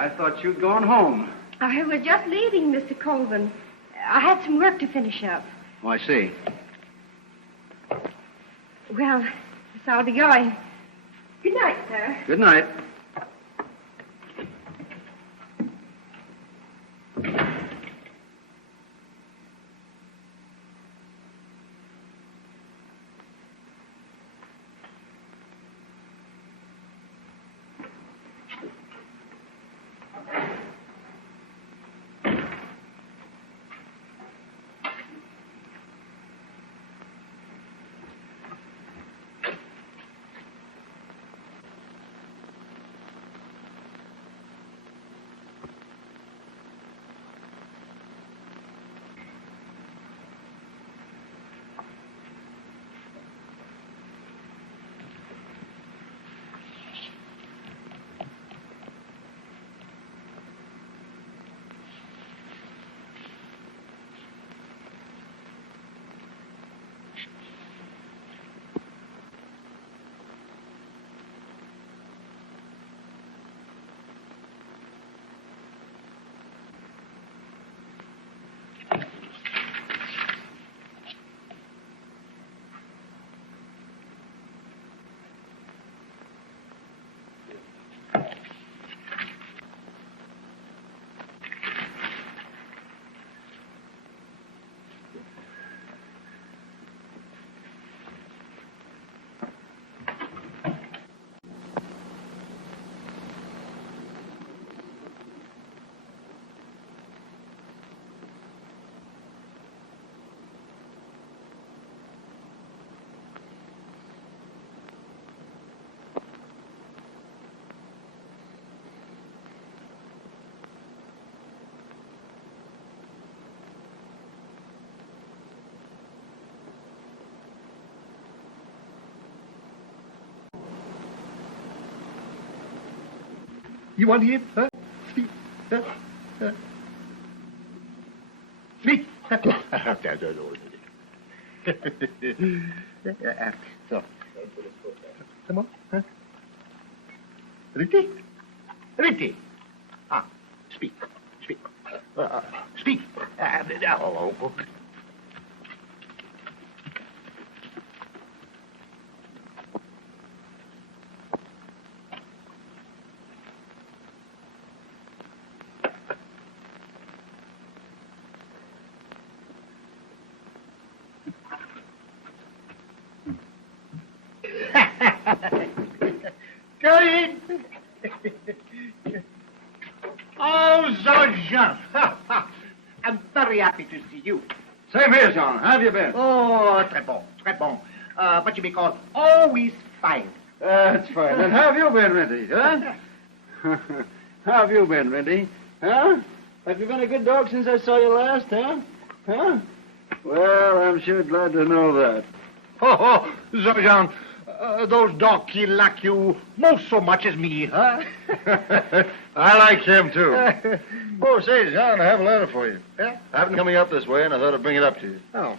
I thought you'd gone home. I was just leaving, Mr. Colvin. I had some work to finish up. Oh, I see. Well, yes, I'll be going. Good night, sir. Good night. You want him? Huh? Speak. Speak. So. Come on. Huh? Ritti? Ritti. Ah, speak. Speak. Speak. Hello. Caryl! Oh, Jean. I'm very happy to see you. Same here, Jean. How have you been? Oh, très bon, très bon. But you be called always fine. That's fine. And how have you been, Rinty? Huh? How have you been, Rinty? Huh? Have you been a good dog since I saw you last, huh? Huh? Well, I'm sure glad to know that. Oh, Jean, those dogs, he like you most so much as me, huh? I like him, too. Oh, say, John, I have a letter for you. Yeah? I happened coming up this way, and I thought I'd bring it up to you. Oh.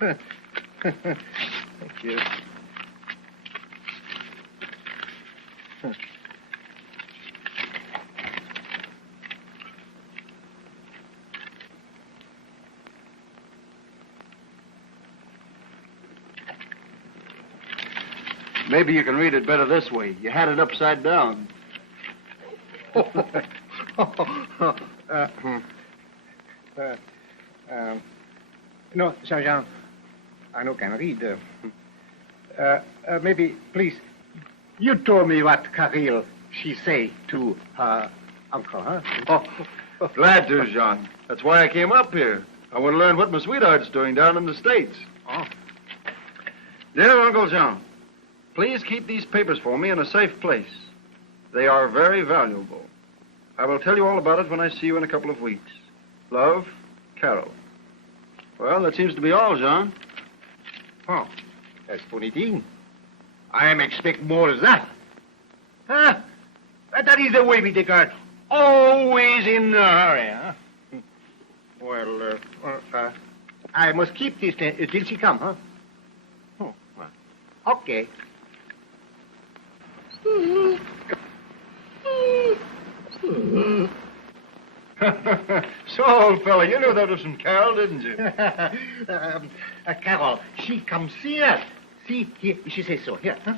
Thank you. Maybe you can read it better this way. You had it upside down. No, Sergeant, I no can read. Maybe, please, you told me what Caryl, she say to her uncle, huh? Oh, glad to, Jean. That's why I came up here. I want to learn what my sweetheart's doing down in the States. Oh. Dear Uncle Jean, please keep these papers for me in a safe place. They are very valuable. I will tell you all about it when I see you in a couple of weeks. Love, Caryl. Well, that seems to be all, Jean. Oh, that's funny thing. I am expect more than that. Huh? That is the way we take her. Always in a hurry, huh? Well, I must keep this till she come, huh? Oh, well, okay. So, old fella, you knew that was from Caryl, didn't you? Caryl, she comes here. See, here, she says so. Here, huh?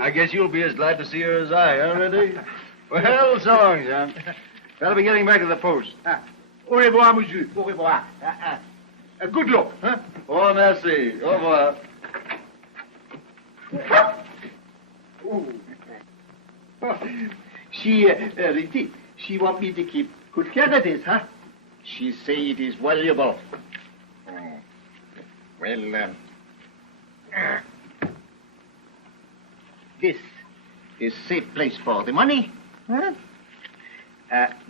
I guess you'll be as glad to see her as I, huh, Reddy? Well, so long, John. Better be getting back to the post. Au revoir, monsieur. Au revoir. Good luck, huh? Oh, merci. Au revoir. She, Riti, she want me to keep good care of this, huh? She say it is valuable. Well, this is safe place for the money, huh?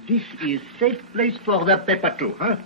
This is safe place for the paper too, huh?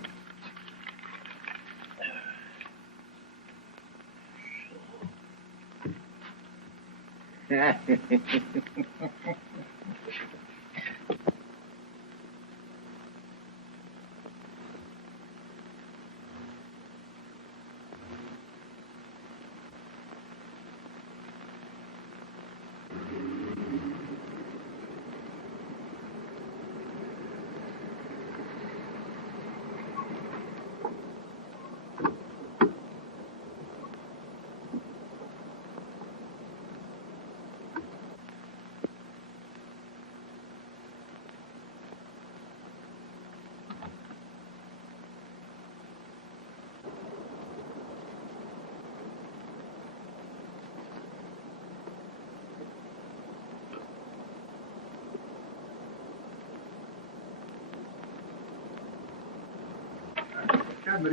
Come.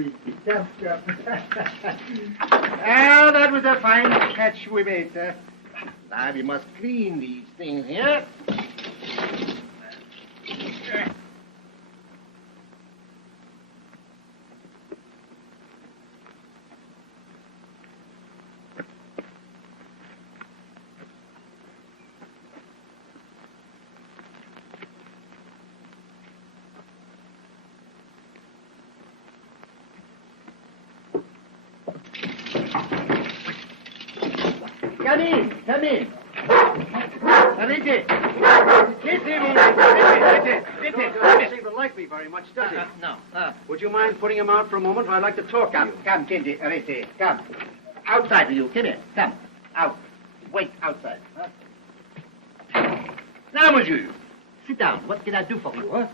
Ah, that was a fine catch we made, sir. Now we must clean these things here. Come in. Arrête. Doesn't seem to like me very much, does he? No. Would you mind putting him out for a moment? I'd like to talk to you. Come, Kendi, arrête. Come. Outside with you. Come here. Come. Out. Wait outside. Huh? Now, monsieur. Sit down. What can I do for you, huh?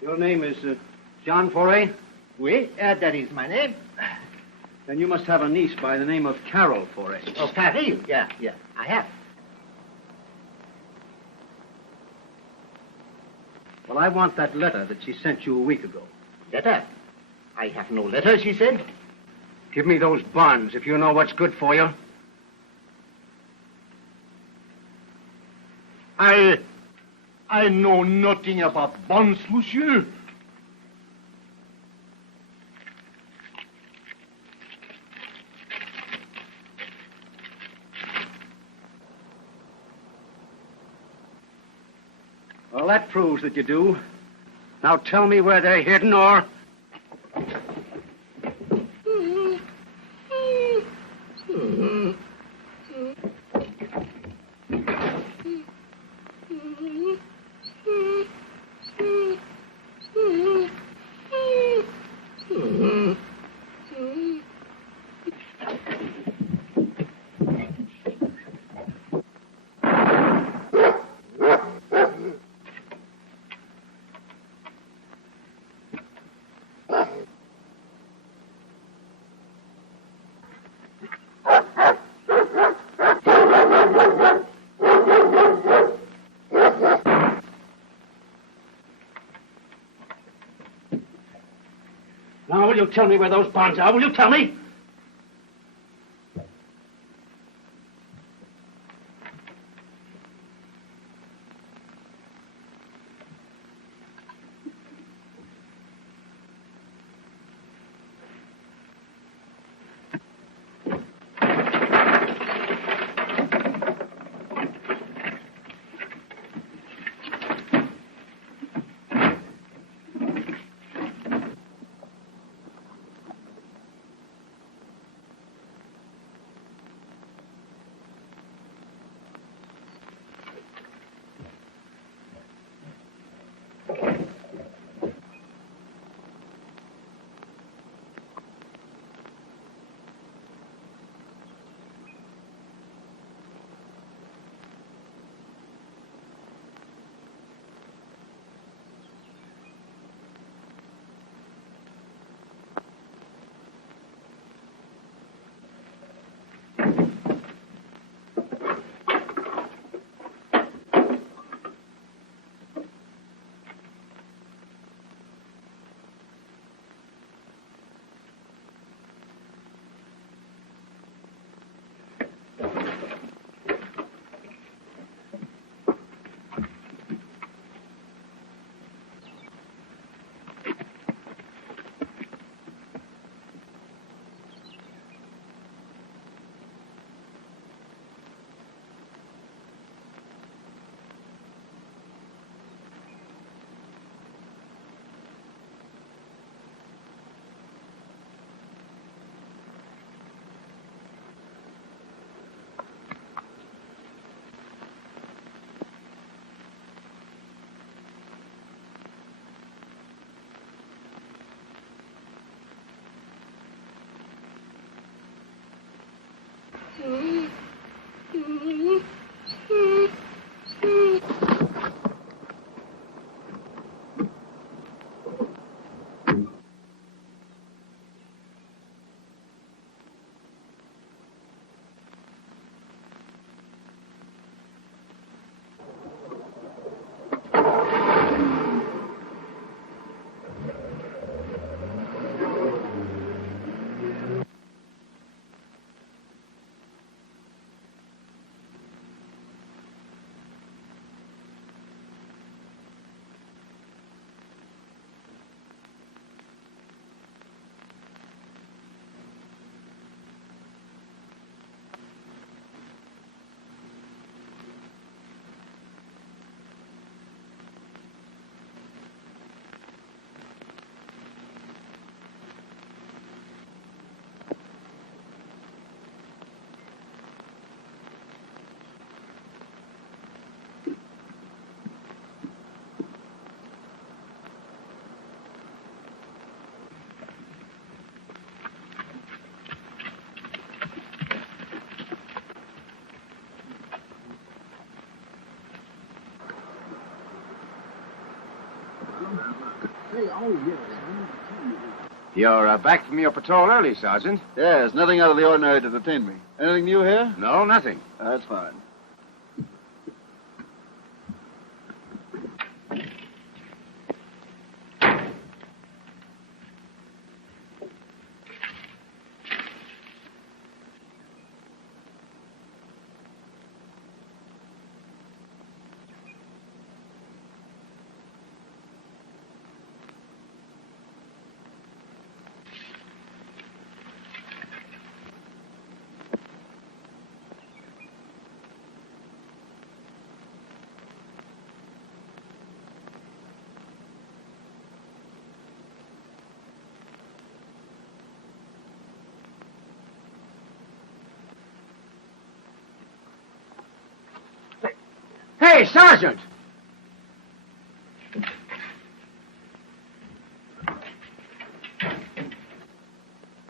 Your name is John Foray? Oui, that is my name. Then you must have a niece by the name of Caryl Foray. Oh, Caryl? Yeah, I have. Well, I want that letter that she sent you a week ago. Letter? I have no letter, she said. Give me those bonds if you know what's good for you. I know nothing about bonds, monsieur. Well, that proves that you do. Now tell me where they're hidden, or... Now, will you tell me where those bonds are? Will you tell me? You're back from your patrol early, Sergeant. Yes, nothing out of the ordinary to detain me. Anything new here? No, nothing. That's fine. Hey, Sergeant!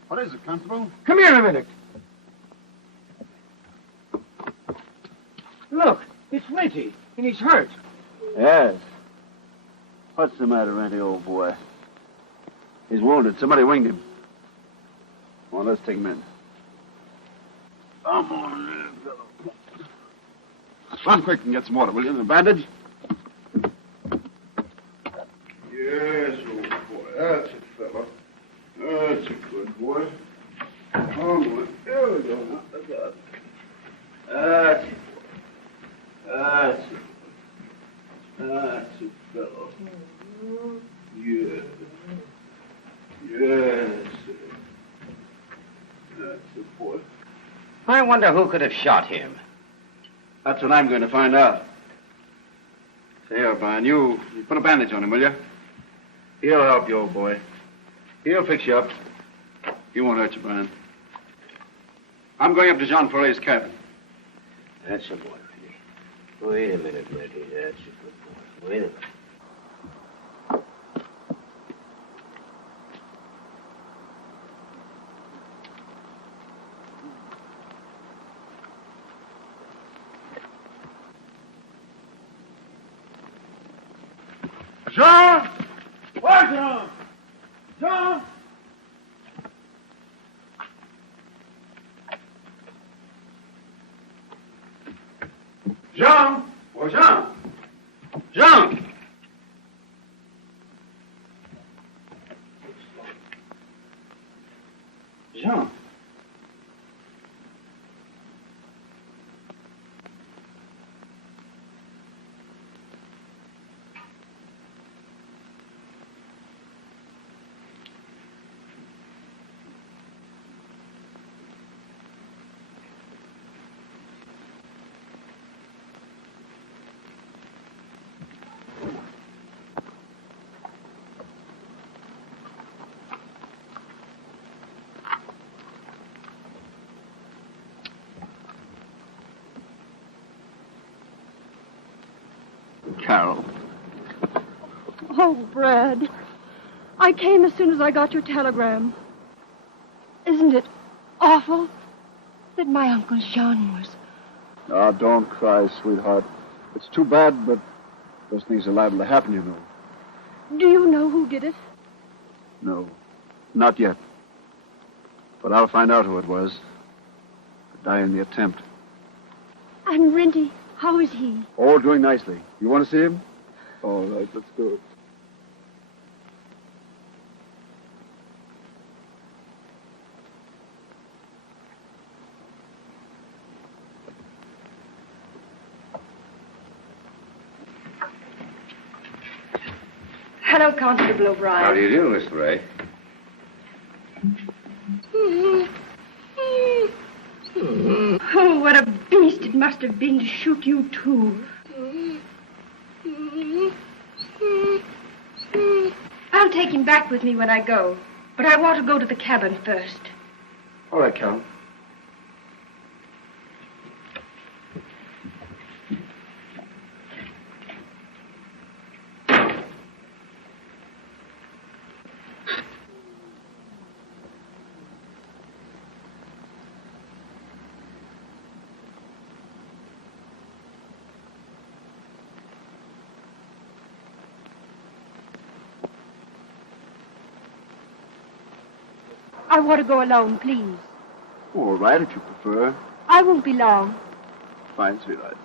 What is it, Constable? Come here a minute. Look, it's Renty, and he's hurt. Yes. What's the matter, Renty, old boy? He's wounded. Somebody winged him. Come on, let's take him in. Come on, little fellow. Run quick and get some water, will you? And a bandage? Yes, old boy. That's it, fellow. That's a good boy. Come on. There we go. Now, look out. That's it, boy. That's it. That's it, fellow. Yes. Yes. That's it, boy. I wonder who could have shot him. That's what I'm going to find out. Say, here, Brian, you put a bandage on him, will you? He'll help you, old boy. He'll fix you up. He won't hurt you, Brian. I'm going up to Jean Foret's cabin. That's a boy, Renty. Wait a minute, Renty. That's a good boy. Wait a minute. Jean! What, Jean? Jean! Jean! Oh, Jean! Jean! Jean! Caryl. Oh, Brad. I came as soon as I got your telegram. Isn't it awful that my Uncle Jean was... Oh, don't cry, sweetheart. It's too bad, but those things are liable to happen, you know. Do you know who did it? No, not yet. But I'll find out who it was. Could die in the attempt. And Renty, how is he? All doing nicely. You want to see him? All right, let's do it. Hello, Constable O'Brien. How do you do, Miss Ray? Oh, what a beast it must have been to shoot you, too. I'll take him back with me when I go, but I want to go to the cabin first. All right, Caryl. I want to go alone, please. All right, if you prefer. I won't be long. Fine, sweetheart.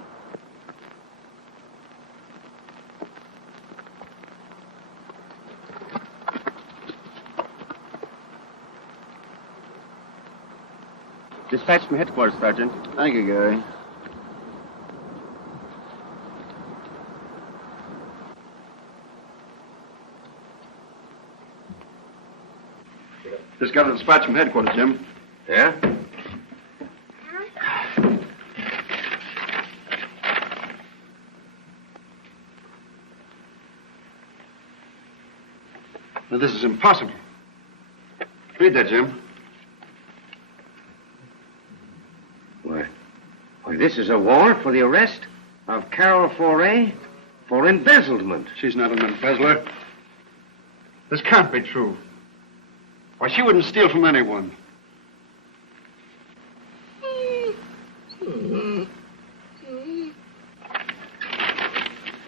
Dispatch from headquarters, Sergeant. Thank you, Gary. Just got a dispatch from headquarters, Jim. Yeah? Now, this is impossible. Read that, Jim. Why, this is a warrant for the arrest of Caryl Foray for embezzlement. She's not an embezzler. This can't be true. Why, she wouldn't steal from anyone.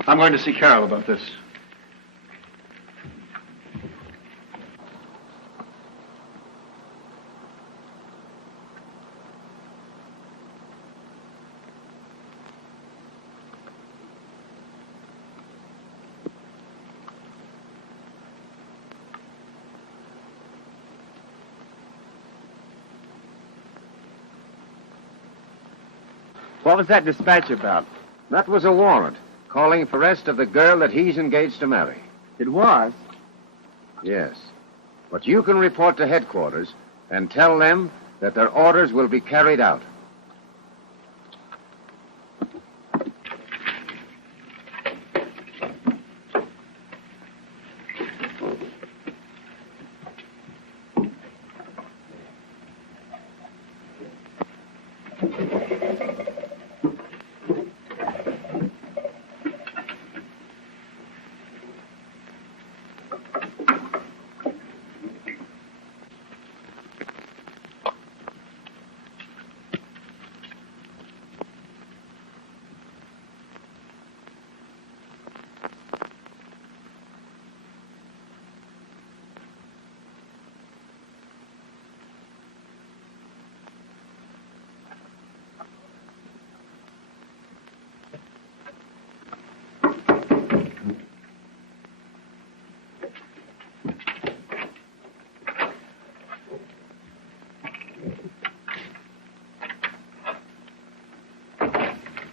I'm going to see Caryl about this. What was that dispatch about? That was a warrant calling for arrest of the girl that he's engaged to marry. It was. Yes. But you can report to headquarters and tell them that their orders will be carried out.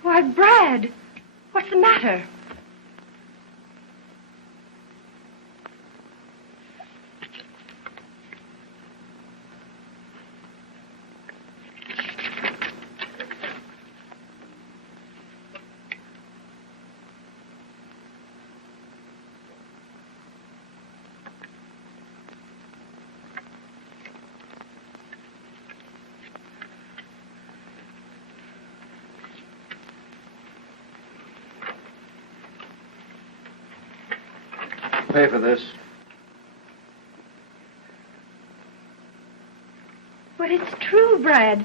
Why, Brad, what's the matter? Pay for this. But it's true, Brad.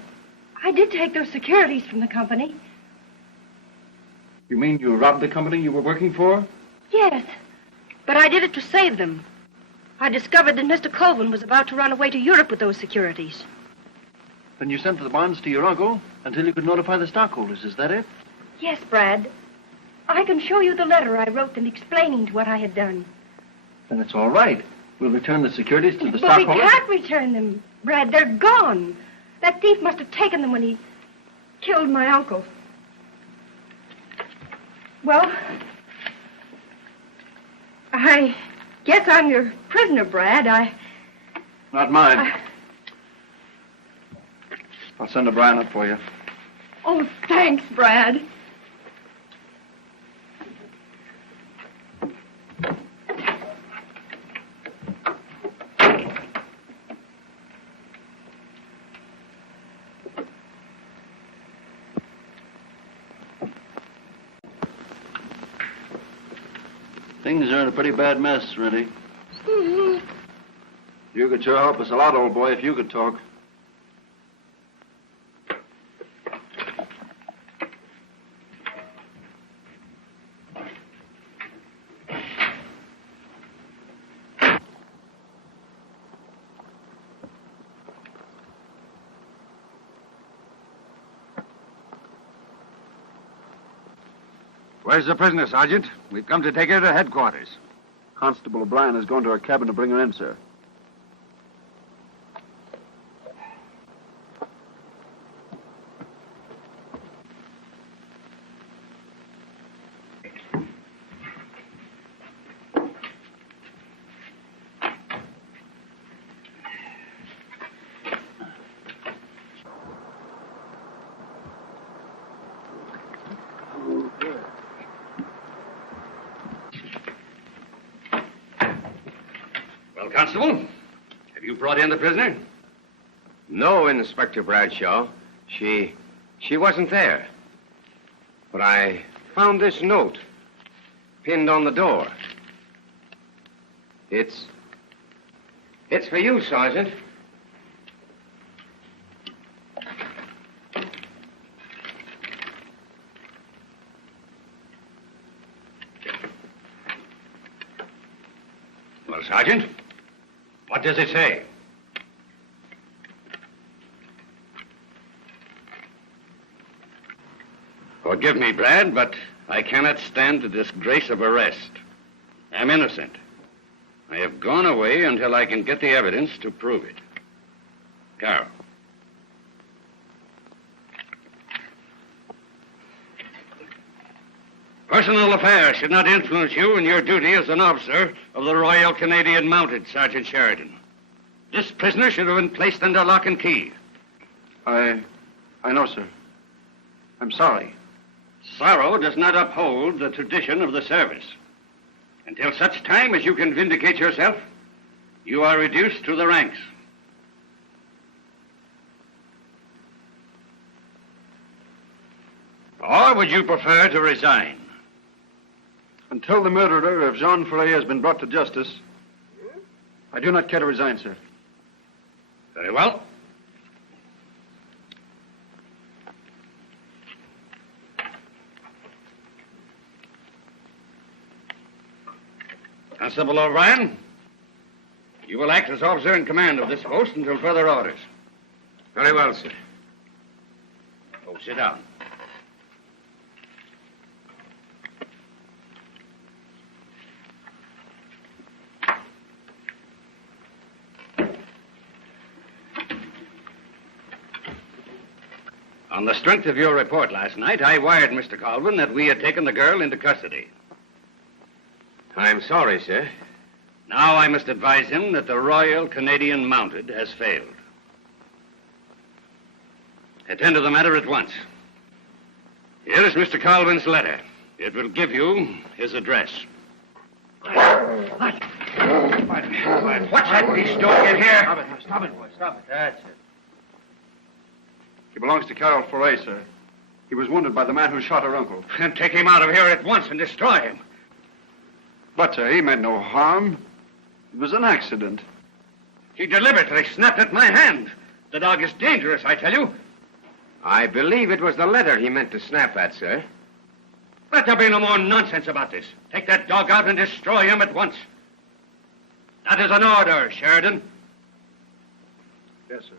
I did take those securities from the company. You mean you robbed the company you were working for? Yes, but I did it to save them. I discovered that Mr. Colvin was about to run away to Europe with those securities. Then you sent the bonds to your uncle until you could notify the stockholders. Is that it? Yes, Brad. I can show you the letter I wrote them explaining what I had done. Then it's all right. We'll return the securities to the But we stockholders. can't return them, Brad. They're gone. That thief must have taken them when he killed my uncle. Well, I guess I'm your prisoner, Brad. Not mine. I'll send O'Brien up for you. Oh, thanks, Brad. Things are in a pretty bad mess, Rennie. You could sure help us a lot, old boy, if you could talk. Where's the prisoner, Sergeant? We've come to take her to headquarters. Constable O'Brien has gone to her cabin to bring her in, sir. Well, Constable, have you brought in the prisoner? No, Inspector Bradshaw. She wasn't there. But I found this note pinned on the door. It's for you, Sergeant. Well, Sergeant, what does it say? Forgive me, Brad, but I cannot stand the disgrace of arrest. I'm innocent. I have gone away until I can get the evidence to prove it. Caryl. Personal affairs should not influence you in your duty as an officer of the Royal Canadian Mounted, Sergeant Sheridan. This prisoner should have been placed under lock and key. I know, sir. I'm sorry. Sorrow does not uphold the tradition of the service. Until such time as you can vindicate yourself, you are reduced to the ranks. Or would you prefer to resign? Until the murderer of Jean Ferret has been brought to justice, I do not care to resign, sir. Very well. Constable O'Brien, you will act as officer in command of this post until further orders. Very well, sir. Oh, sit down. On the strength of your report last night, I wired Mr. Colvin that we had taken the girl into custody. I'm sorry, sir. Now I must advise him that the Royal Canadian Mounted has failed. Attend to the matter at once. Here is Mr. Colvin's letter. It will give you his address. What's that beast doing in here? Stop it, boy. Stop it. That's it. He belongs to Caryl Ferret, sir. He was wounded by the man who shot her uncle. Then take him out of here at once and destroy him. But, sir, he meant no harm. It was an accident. He deliberately snapped at my hand. The dog is dangerous, I tell you. I believe it was the letter he meant to snap at, sir. Let there be no more nonsense about this. Take that dog out and destroy him at once. That is an order, Sheridan. Yes, sir.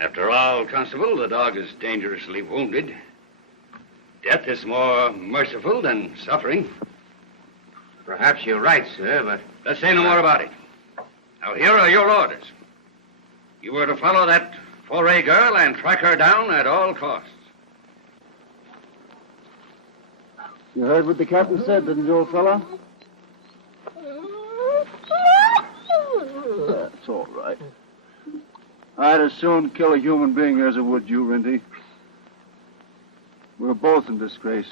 After all, Constable, the dog is dangerously wounded. Death is more merciful than suffering. Perhaps you're right, sir, but... Let's say no more about it. Now, here are your orders. You were to follow that Foray girl and track her down at all costs. You heard what the captain said, didn't you, old fella? That's all right. I'd as soon kill a human being as I would you, Rindy. We're both in disgrace.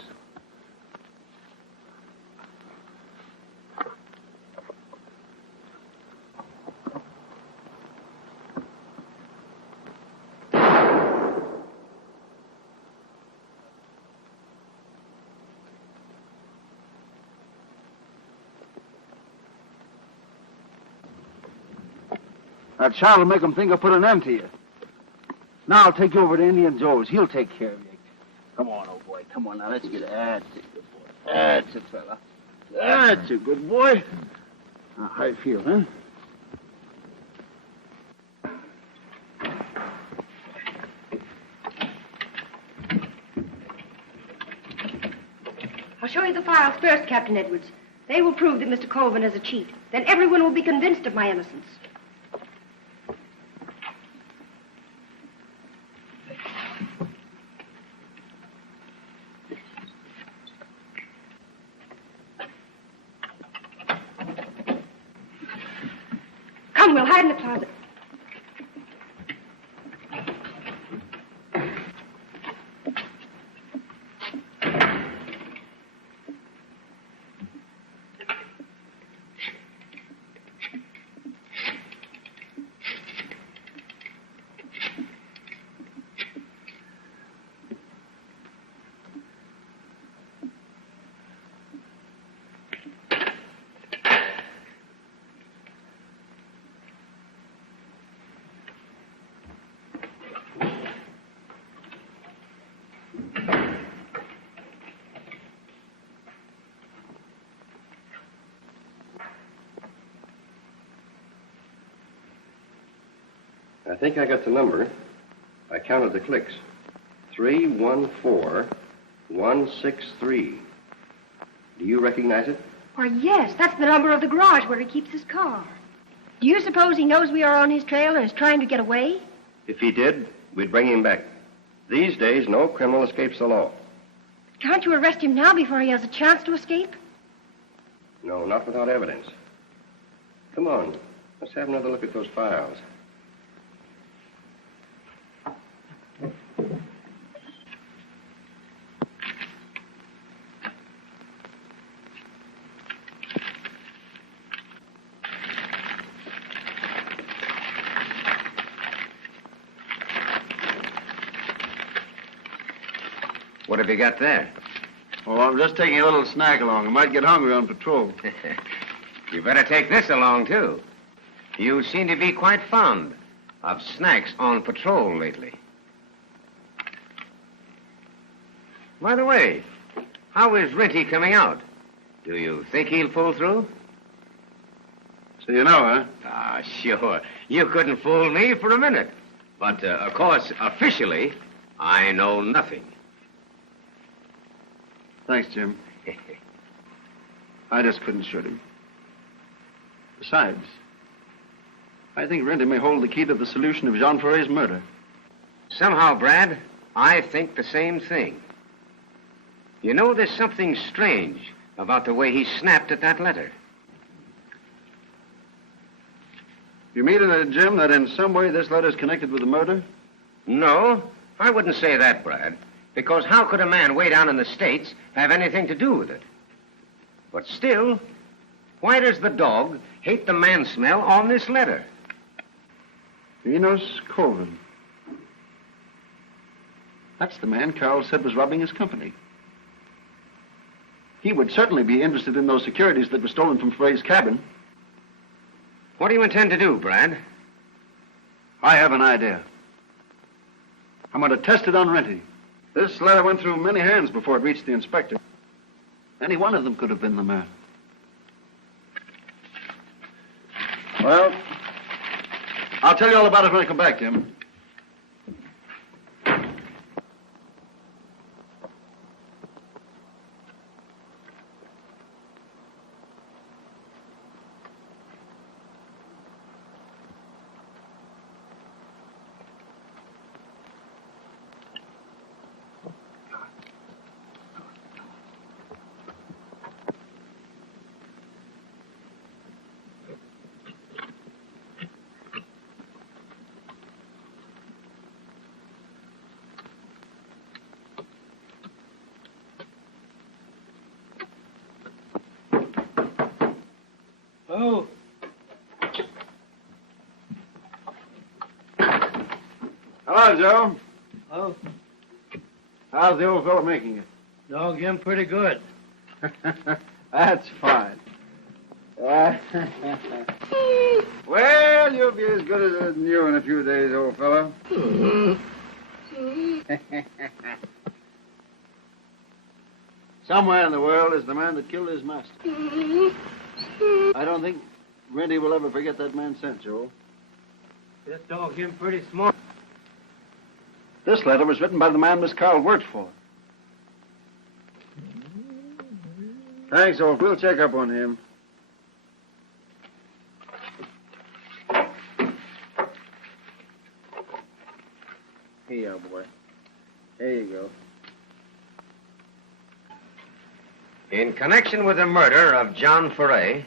That child will make them think I put an end to you. Now I'll take you over to Indian Joe's. He'll take care of you. Come on, old boy. Come on now. Let's get it. That's it, good boy. That's it, fella. That's it, good boy. Now, how you feel, huh? I'll show you the files first, Captain Edwards. They will prove that Mr. Colvin is a cheat. Then everyone will be convinced of my innocence. Come, we'll hide in the closet. I think I got the number. I counted the clicks. 314163. Do you recognize it? Why, yes, that's the number of the garage where he keeps his car. Do you suppose he knows we are on his trail and is trying to get away? If he did, we'd bring him back. These days, no criminal escapes the law. Can't you arrest him now before he has a chance to escape? No, not without evidence. Come on, let's have another look at those files. What have you got there? Oh, I'm just taking a little snack along. I might get hungry on patrol. You better take this along, too. You seem to be quite fond of snacks on patrol lately. By the way, how is Rinty coming out? Do you think he'll pull through? So you know, huh? Ah, sure. You couldn't fool me for a minute. But, of course, officially, I know nothing. Thanks, Jim. I just couldn't shoot him. Besides, I think Rinty may hold the key to the solution of Jean Foret's murder. Somehow, Brad, I think the same thing. You know, there's something strange about the way he snapped at that letter. You mean, Jim, that in some way this letter's connected with the murder? No, I wouldn't say that, Brad. Because how could a man way down in the States have anything to do with it? But still, why does the dog hate the man smell on this letter? Enos Colvin. That's the man Caryl said was robbing his company. He would certainly be interested in those securities that were stolen from Foret's cabin. What do you intend to do, Brad? I have an idea. I'm going to test it on Rinty. This letter went through many hands before it reached the inspector. Any one of them could have been the man. Well, I'll tell you all about it when I come back, Jim. Oh. Hello, Joe. Oh. How's the old fellow making it? Dog him pretty good. That's fine. Well, you'll be as good as new in a few days, old fellow. Somewhere in the world is the man that killed his master. I don't think Rennie will ever forget that man since, Joe. This dog him pretty smart. This letter was written by the man Miss Caryl worked for. Thanks, old. We'll check up on him. Here you are, boy. There you go. In connection with the murder of John Foray,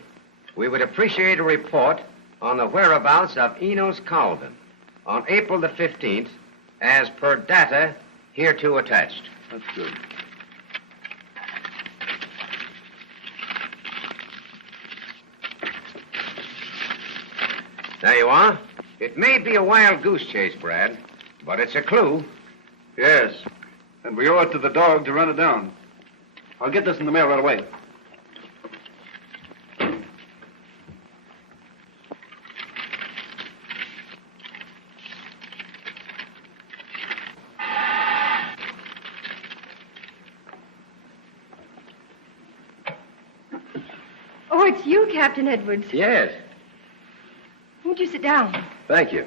we would appreciate a report on the whereabouts of Enos Colvin on April the 15th, as per data hereto attached. That's good. There you are. It may be a wild goose chase, Brad, but it's a clue. Yes. And we owe it to the dog to run it down. I'll get this in the mail right away. Oh, it's you, Captain Edwards. Yes, Won't you sit down? thank you.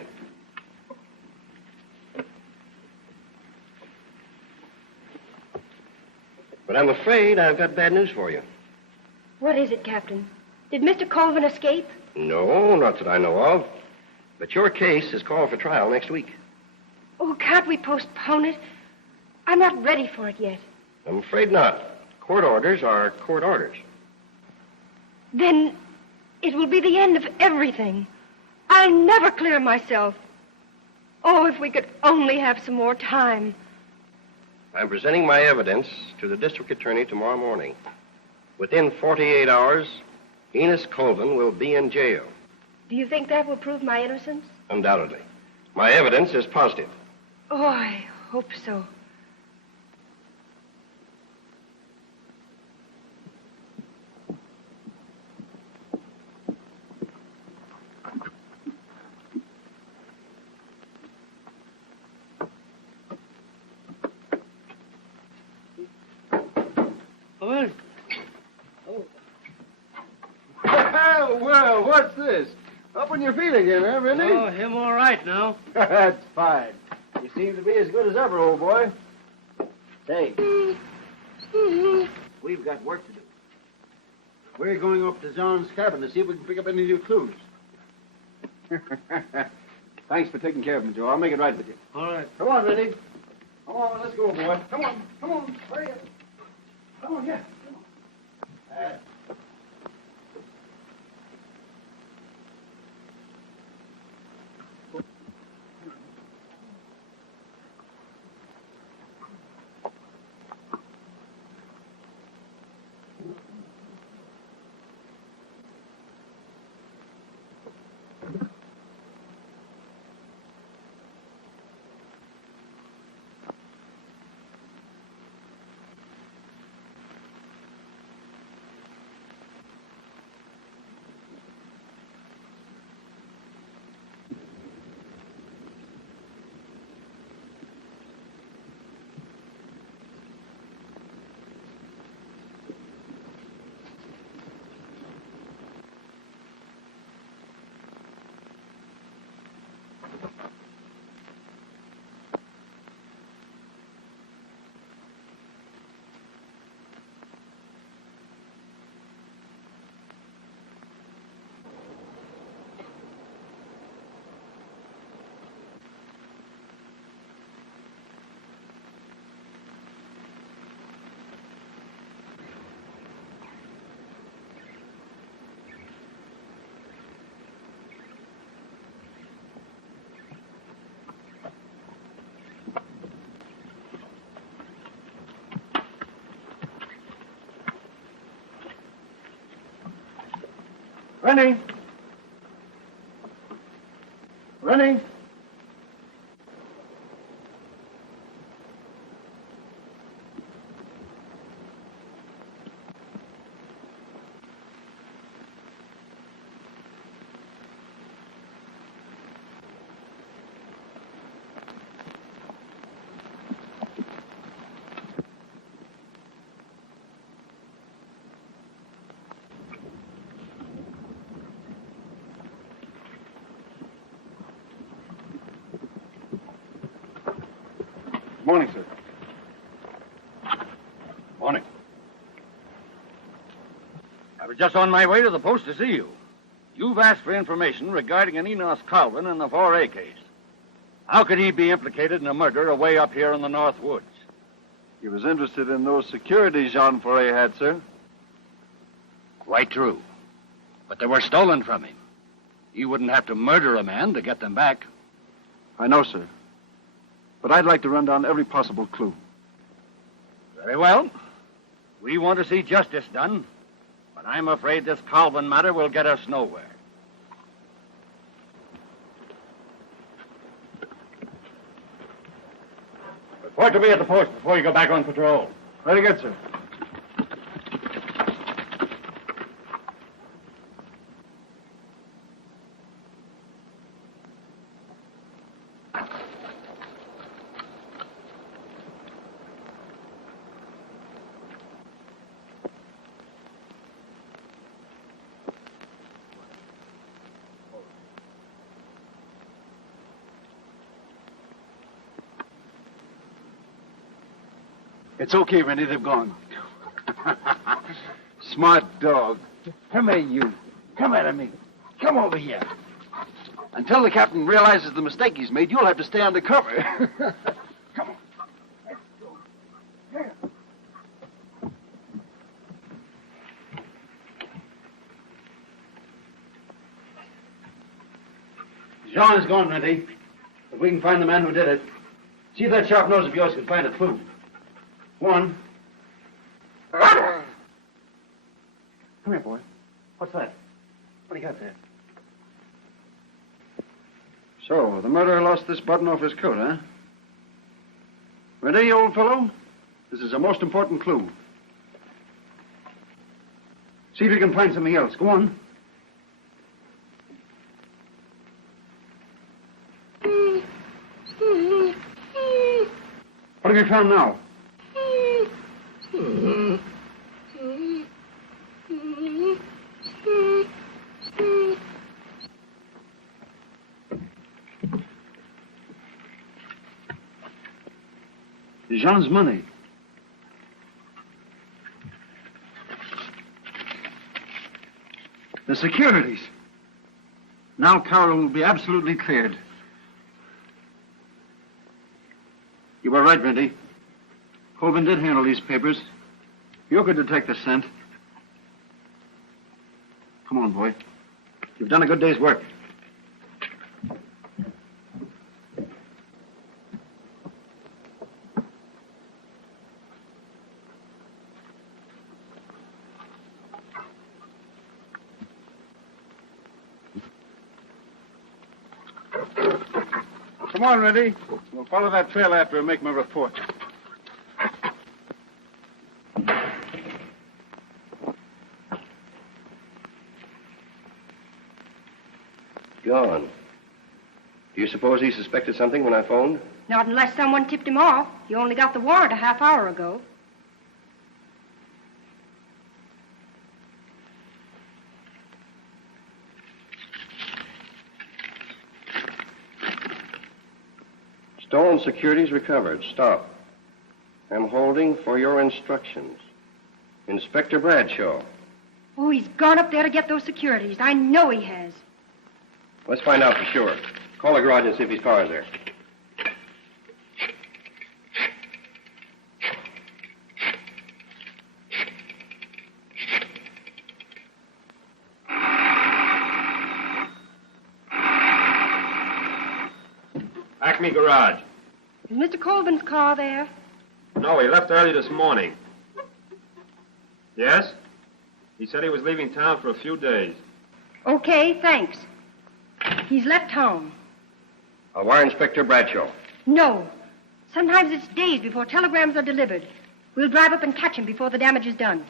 But I'm afraid I've got bad news for you. What is it, Captain? Did Mr. Colvin escape? No, not that I know of. But your case is called for trial next week. Oh, can't we postpone it? I'm not ready for it yet. I'm afraid not. Court orders are court orders. Then it will be the end of everything. I'll never clear myself. Oh, if we could only have some more time. I'm presenting my evidence to the district attorney tomorrow morning. Within 48 hours, Enos Colvin will be in jail. Do you think that will prove my innocence? Undoubtedly. My evidence is positive. Oh, I hope so. Well, what's this? Up on your feet again, huh, Rennie? Oh, him all right now. That's fine. You seem to be as good as ever, old boy. Say, we've got work to do. We're going up to John's cabin to see if we can pick up any new clues. Thanks for taking care of me, Joe. I'll make it right with you. All right. Come on, Rennie. Come on, let's go, boy. Come on, hurry up. Come on, yeah. Come on. Rennie! Rennie! Morning, sir. Morning. I was just on my way to the post to see you. You've asked for information regarding an Enos Colvin in the 4A case. How could he be implicated in a murder away up here in the North Woods? He was interested in those securities Jean Foray had, sir. Quite true. But they were stolen from him. He wouldn't have to murder a man to get them back. I know, sir. But I'd like to run down every possible clue. Very well. We want to see justice done. But I'm afraid this Colvin matter will get us nowhere. Report to me at the post before you go back on patrol. Very good, sir. It's okay, Randy. They've gone. Smart dog. Come here, you. Come at me. Come over here. Until the captain realizes the mistake he's made, you'll have to stay undercover. Come on. Let's go. Jean is gone, Randy. If we can find the man who did it, see if that sharp nose of yours can find a clue. One. Come here, boy. What's that? What do you got there? So, the murderer lost this button off his coat, huh? Ready, old fellow? This is a most important clue. See if you can find something else. Go on. What have you found now? Jean's money. The securities. Now Caryl will be absolutely cleared. You were right, Randy. Colvin did handle these papers. You could detect the scent. Come on, boy. You've done a good day's work. Come on, Randy. We'll follow that trail after and make my report. Gone. Do you suppose he suspected something when I phoned? Not unless someone tipped him off. You only got the warrant a half hour ago. Stolen securities recovered. Stop. I'm holding for your instructions. Inspector Bradshaw. Oh, he's gone up there to get those securities. I know he has. Let's find out for sure. Call the garage and see if his car is there. Acme Garage. Is Mr. Colvin's car there? No, he left early this morning. Yes? He said he was leaving town for a few days. Okay, thanks. He's left home. I'll wire Inspector Bradshaw. No. Sometimes it's days before telegrams are delivered. We'll drive up and catch him before the damage is done.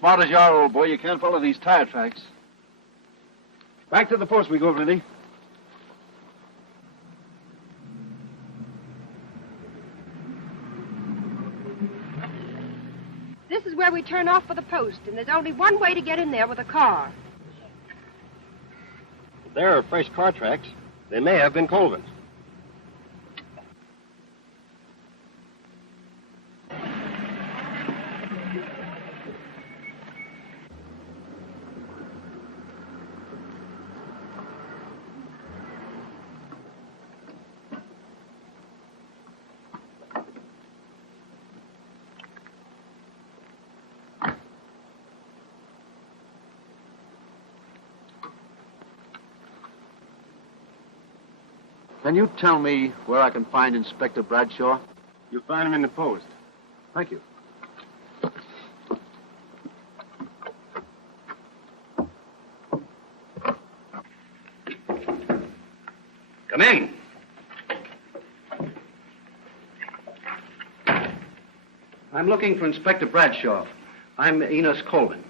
Smart as you are, old boy, you can't follow these tire tracks. Back to the post we go, Lindy. This is where we turn off for the post, and there's only one way to get in there with a car. If there are fresh car tracks, they may have been Colvin's. Can you tell me where I can find Inspector Bradshaw? You'll find him in the post. Thank you. Come in. I'm looking for Inspector Bradshaw. I'm Enos Colvin.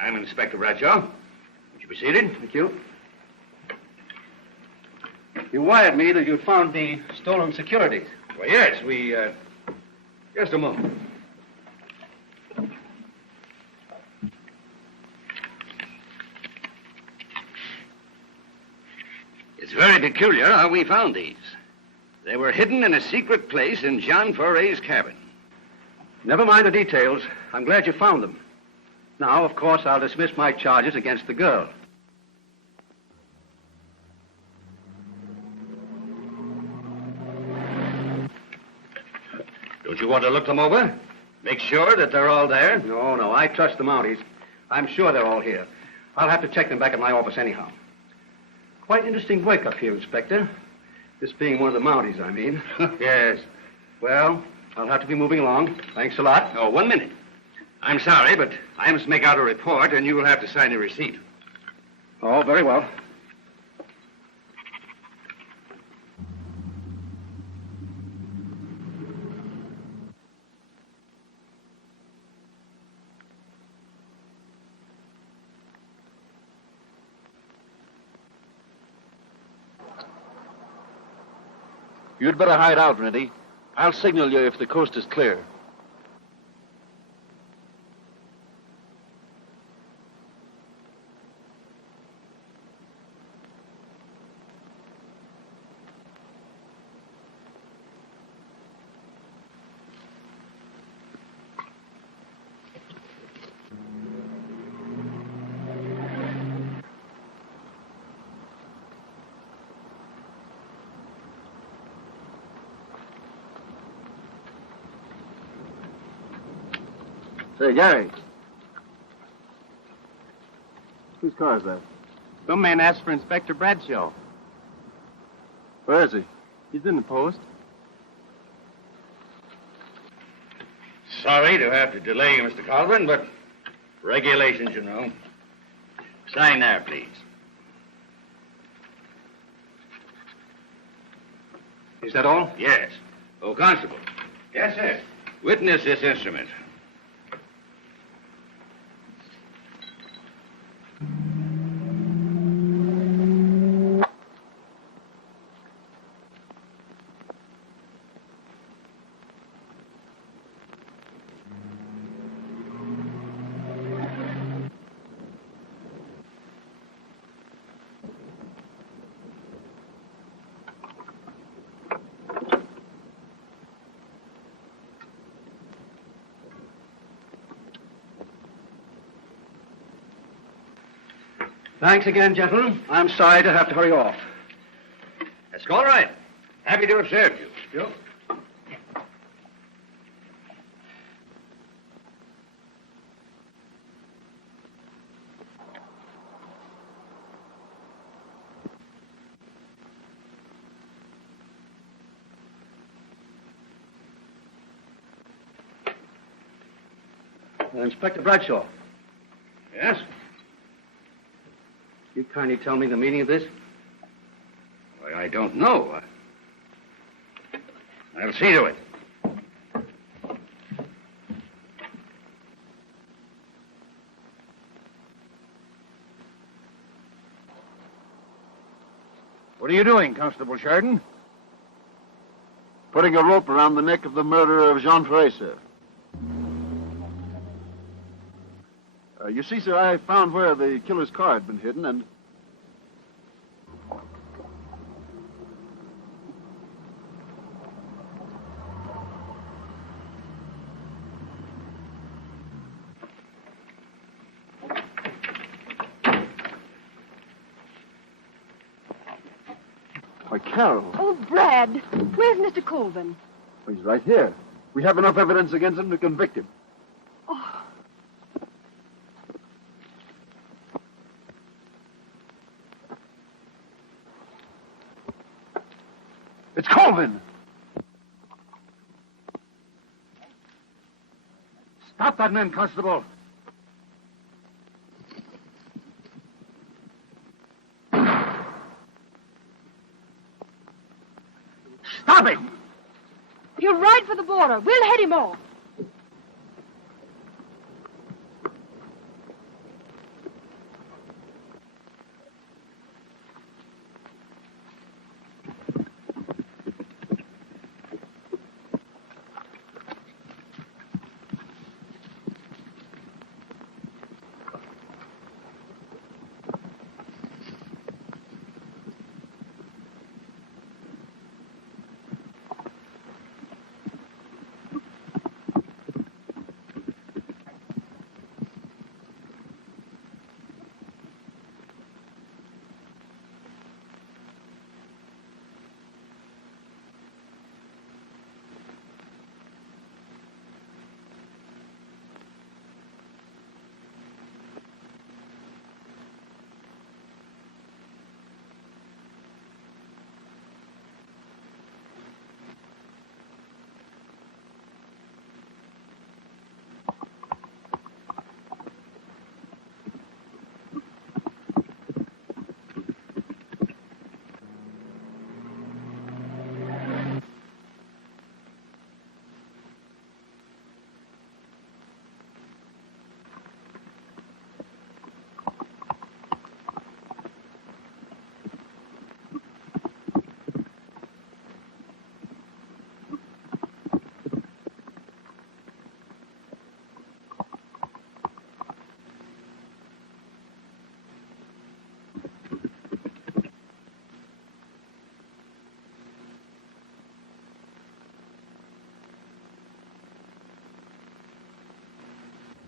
I'm Inspector Bradshaw. Would you be seated? Thank you. You wired me that you'd found the stolen securities. Well, yes, we, just a moment. It's very peculiar how we found these. They were hidden in a secret place in John Foray's cabin. Never mind the details. I'm glad you found them. Now, of course, I'll dismiss my charges against the girl. Don't you want to look them over? Make sure that they're all there? No, I trust the Mounties. I'm sure they're all here. I'll have to check them back at my office anyhow. Quite interesting work up here, Inspector. This being one of the Mounties, I mean. Yes. Well, I'll have to be moving along. Thanks a lot. Oh, 1 minute. I'm sorry, but I must make out a report, and you will have to sign a receipt. Oh, very well. You'd better hide out, Lindy. I'll signal you if the coast is clear. Say, Gary. Whose car is that? Some man asked for Inspector Bradshaw. Where is he? He's in the post. Sorry to have to delay you, Mr. Colvin, but regulations, you know. Sign there, please. Is that all? Yes. Oh, Constable. Yes, sir. Witness this instrument. Thanks again, gentlemen. I'm sorry to have to hurry off. That's all right. Happy to have served you. Yep. Inspector Bradshaw, Yes? you kindly tell me the meaning of this? Why, I don't know. I'll see to it. What are you doing, Constable Sheridan? Putting a rope around the neck of the murderer of Jean Ferret, sir. You see, sir, I found where the killer's car had been hidden, and... Why, Caryl. Oh, Brad, where's Mr. Colvin? Well, he's right here. We have enough evidence against him to convict him. Oh, It's Colvin! Stop that man, Constable. Stop it! he'll ride for the border. We'll head him off.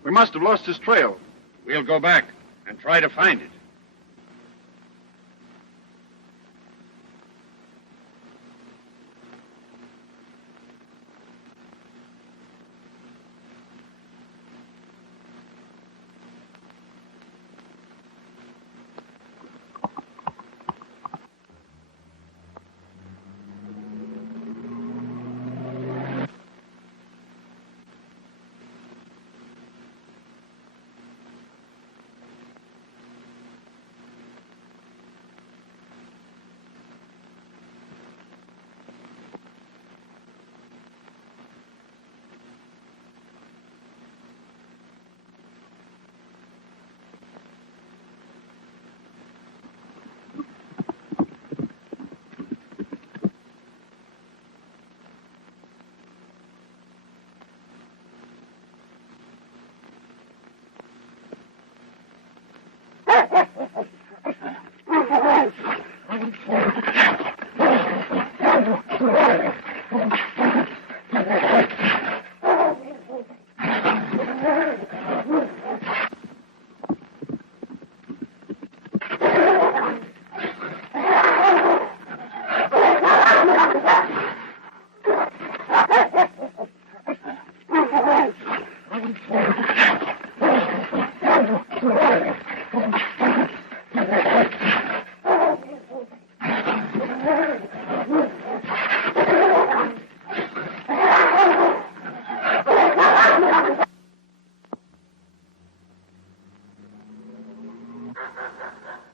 We must have lost his trail. We'll go back and try to find it.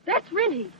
That's Rennie.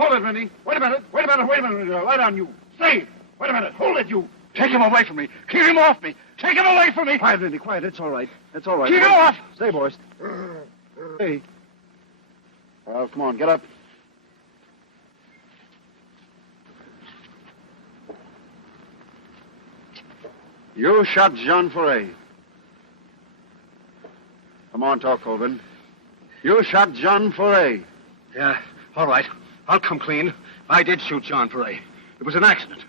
Hold it, Rennie. Wait a minute. Lie down, you. Stay. Wait a minute. Hold it, you. Take him away from me. Keep him off me. Take him away from me. Quiet, Rennie, quiet. It's all right. It's all right. Keep him off. Stay, boys. Hey. Well, come on, get up. You shot Jean Foray. Come on, talk, Colvin. You shot Jean Foray. Yeah, all right. I'll come clean. I did shoot Jean Foray. It was an accident.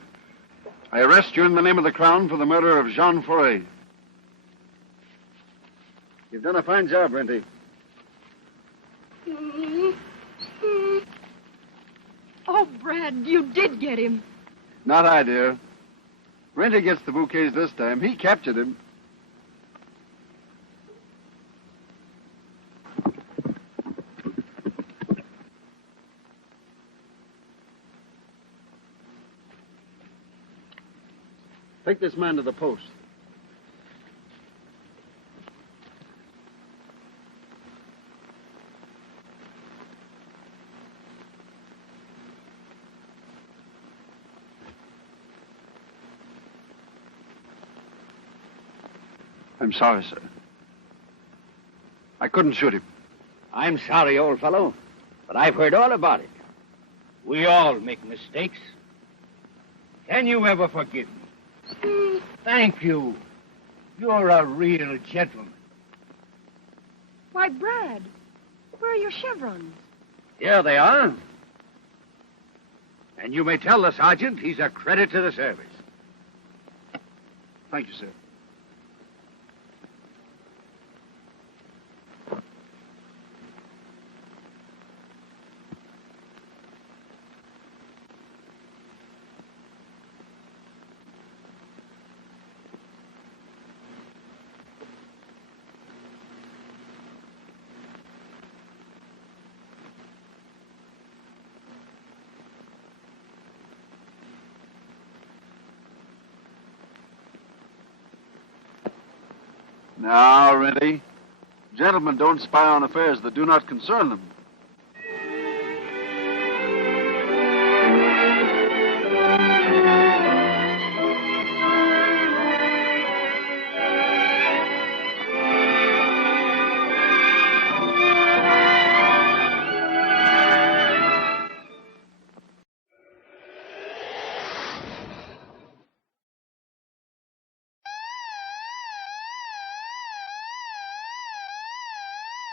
I arrest you in the name of the Crown for the murder of Jean Foray. You've done a fine job, Renty. Oh, Brad, you did get him. Not I, dear. Renty gets the bouquets this time. He captured him. Take this man to the post. I'm sorry, sir. I couldn't shoot him. I'm sorry, old fellow, but I've heard all about it. We all make mistakes. Can you ever forgive me? Thank you. You're a real gentleman. Why, Brad, where are your chevrons? Here they are. And you may tell the sergeant he's a credit to the service. Thank you, sir. Now, Renty, gentlemen don't spy on affairs that do not concern them.